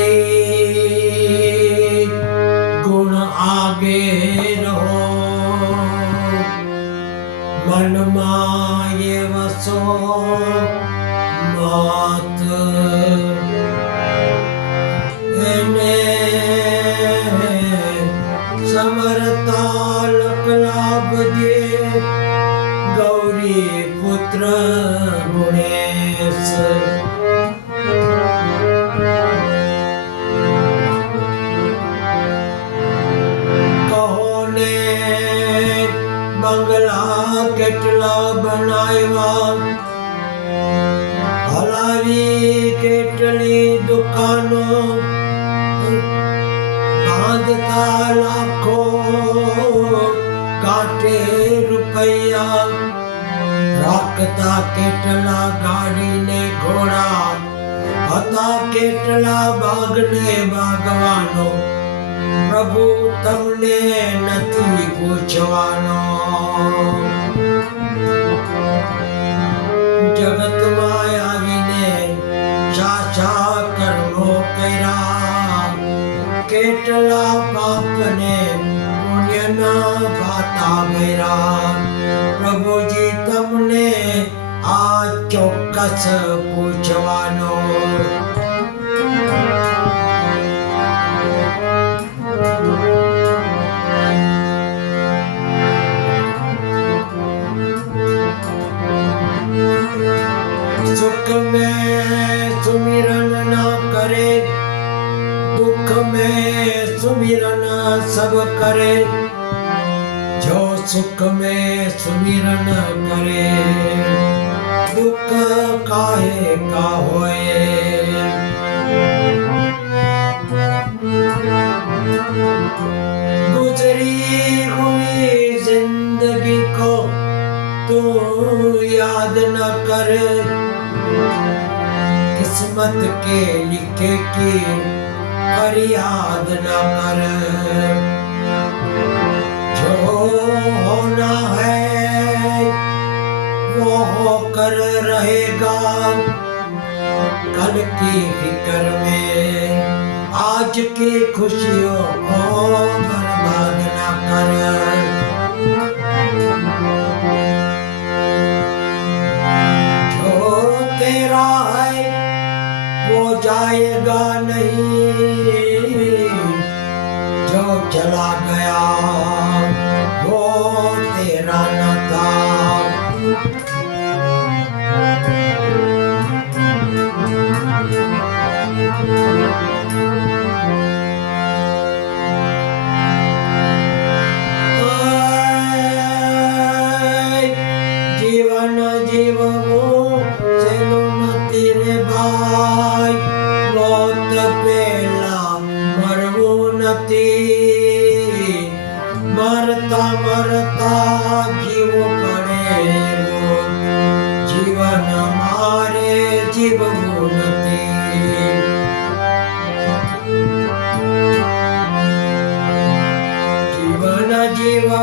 તે ગુણ આગે રહો મનમાં એ વસો મત એને સમરતા લક લાભ દે ગૌરી પુત્ર ગુણેશ કહોને બંગલા કેટલા બનાવ્યા હલાવી કેટલી દુકાનો બાંધતા લાખો કાંઠે રૂપિયા રાખતા કેટલા ગાડીને ઘોડા હતા કેટલા બાગને બાગવાનો પ્રભુ તમને નથી પૂછવાનો જગતમાં આવીને સાચા કર્મો કર્યા કેટલા પાપને પુણ્યના ભાતા ભર્યા પ્રભુજી તમને આ ચોક્કસ પૂછવાનો सुख में सुमिरन ना करे दुख में सुमिरन सब करे जो सुख में सुमिरन करे दुख काहे का होए गुजरी हुई जिंदगी को तू याद न कर किस्मत के लिखे की फरियाद न कर जो होना है वो होकर रहेगा कल की फिक्र में आज की खुशियों को बर्बाद न कर जो तेरा है वो जाएगा नहीं जो चला गया वो तेरा न था जीवन जीवो सेनो न तेरे भाई मौत पेला मरवो नती मरता मरता जीव पड़े जीवन मारे जीवो नती जीवन जीवो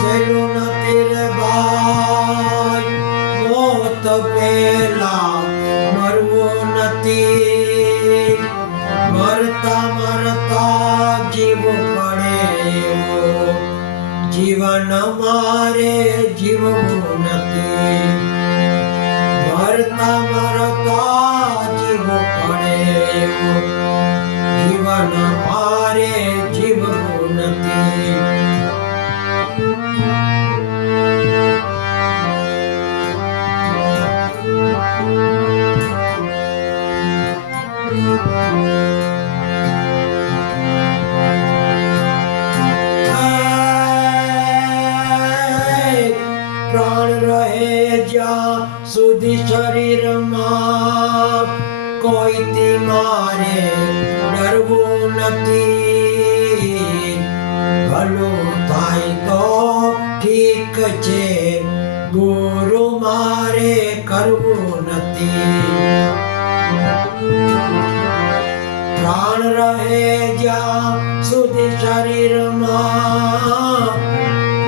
सेनो न तेरे भाई मौत पेला मरवो नती मरता मरता जीव पड़े जीवन मारे जीव नती मरता मरता जीव पड़े जीवन मारे जीव नती प्राण रहे जा સુધી શરીરમાં કોઈથી મારે ડરવું નથી ભલું થાય તો ઠીક છે ગુરુ મારે કરવું નથી પ્રાણ રહે જ્યાં સુધી શરીરમાં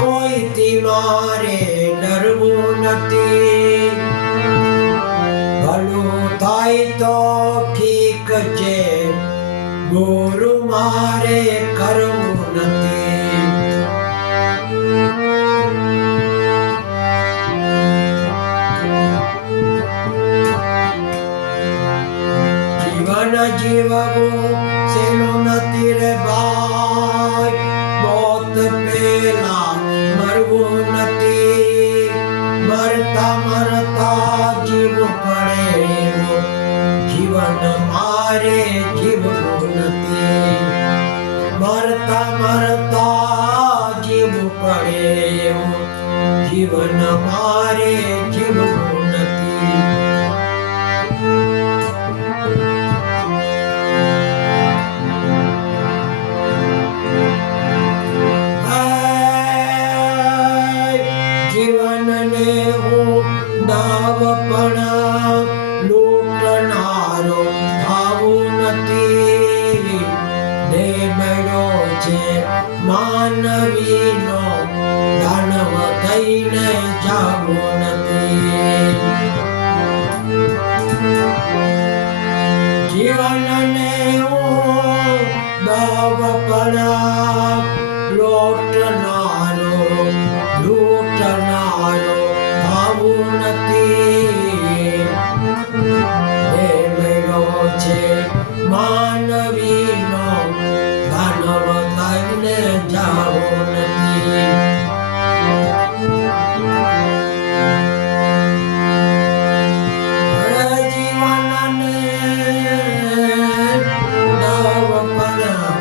કોઈથી મારે ડરવું નથી ભલું થાય તો ઠીક ગુરુ મારે કરવું નથી. જીવન જીવવું સહેલું નથી રે ભાઈ, મોત પહેલા મરવું નથી. મરતા મરતા જીવવું પડે, જીવન મારે જીવવું નથી. મરતા મરતા જીવવું પડે, જીવન મારે જીવવું નથી. જીવનને હું દાવ પણ લૂંટનારો આવું નથી. દેહ મળ્યો છે માનવીનો, દાનવ થઈને જાવું નથી. જીવનને હું દાવ પણ લૂંટનારો આવું નથી. દેહ મળ્યો છે માનવીનો, દાનવ થઈને જાવું નથી. જીવનને દાવ પણ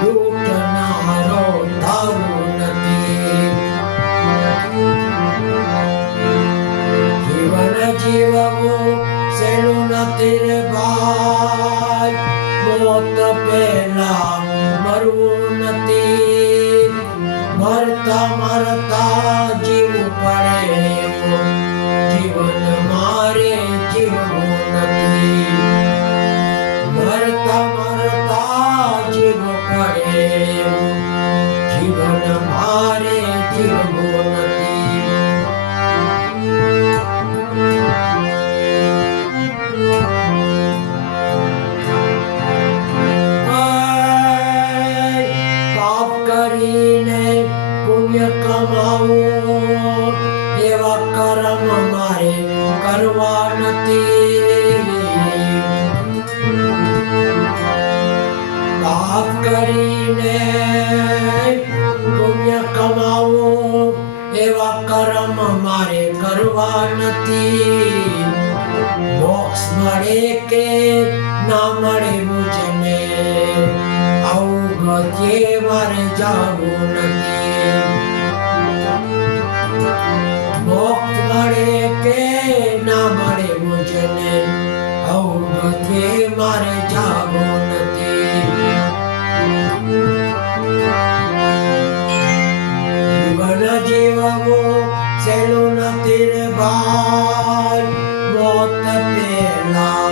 લૂંટનારો થવું નથી. જીવન જીવવું સહેલું નથી રે ભાઈ, મોત પહેલા મરવું નથી. મરતા મરતા જીવવું પડે, જીવન મારે જીવવું નથી. મરતા મરતા જીવવું પડે, જીવન મારે જીવવું નથી. પાપ કરીને પુણ્ય કમાવું, એવા કર્મ મારે કરવા નથી. પાપ કરીને પુણ્ય કમાવું, એવા કર્મ મારે કરવા નથી. મોક્ષ મળે કે ના મળે મુજને, અવગત્યે મારે જાવું નથી. મોક્ષ મળે કે ના મળે મુજને, અવગત્યે મારે જાવું નથી. જીવન જીવવું સહેલું નથી રે ભાઈ, મોત પહેલા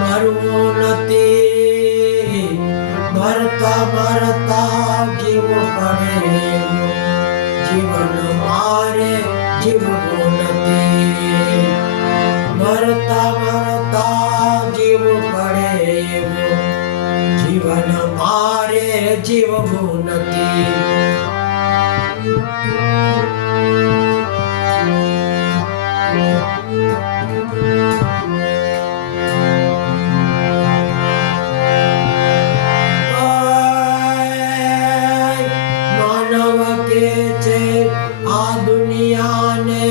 મરવું નથી. મરતા મરતા જીવવું પડે, જીવન મારે જીવવું નથી. મરતા મરતા જીવવું પડે, જીવન મારે જીવવું નથી. માનવ કે છે આ દુનિયાને,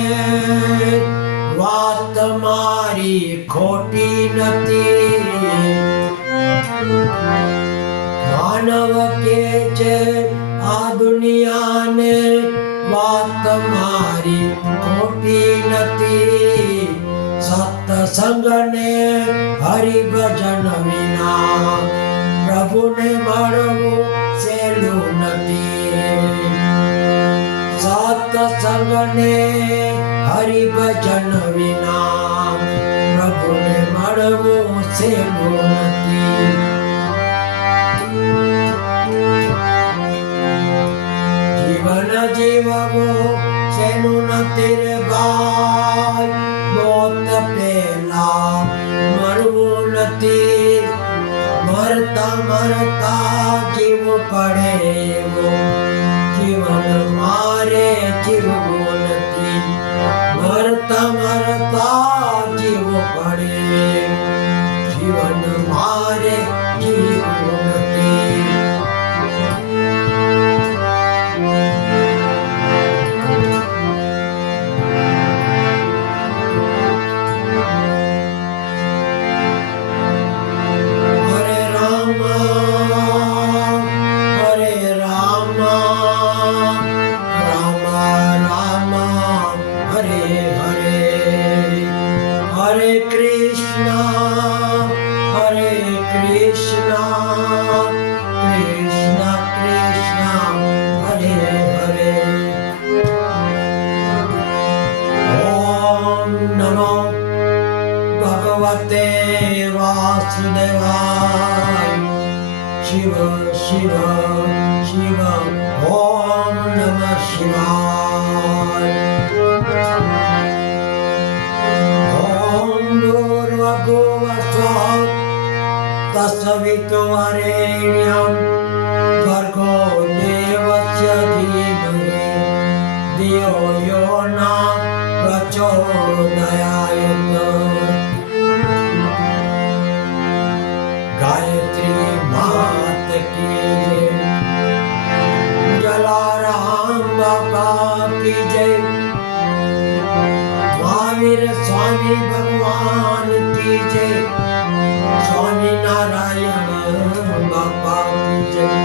વાત મારી ખોટી નથી. માનવ કે છે આ દુનિયાને, વાત મારી ખોટી નથી. સત્સંગને હરિભજન વિના પ્રભુને મળવું સહેલું નથી. સત્સંગને હરિભજન વિના પ્રભુને મળવું સહેલું નથી. જીવન જીવવું સહેલું નથી રે ભાઈ, મોત પહેલા મરવું નથી. મરતા મરતા મરતા જીવવું પડે, જીવન મારે જીવવું નથી. હરે રામ રામ રામ હરે હરે, હરે કૃષ્ણ કૃષ્ણ કૃષ્ણ હરે હરે. ઓમ નમો ભગવતે વાસુદેવાય. શિવ શિવ શિવ ઓમ નમઃ શિવાય. ઓમ ભૂર્ભુવઃ તત્સવિતુર્વરેણ્યં ભર્ગો દેવસ્ય ધીમહિ ધિયો યો ન પ્રચોદયાત. ગાયત્રી માત કી જય, જલારામ બાપા કી જય, મહાવીર સ્વામી ભગવાન કી જય, સ્વામી નારાયણ બાપા કી જય.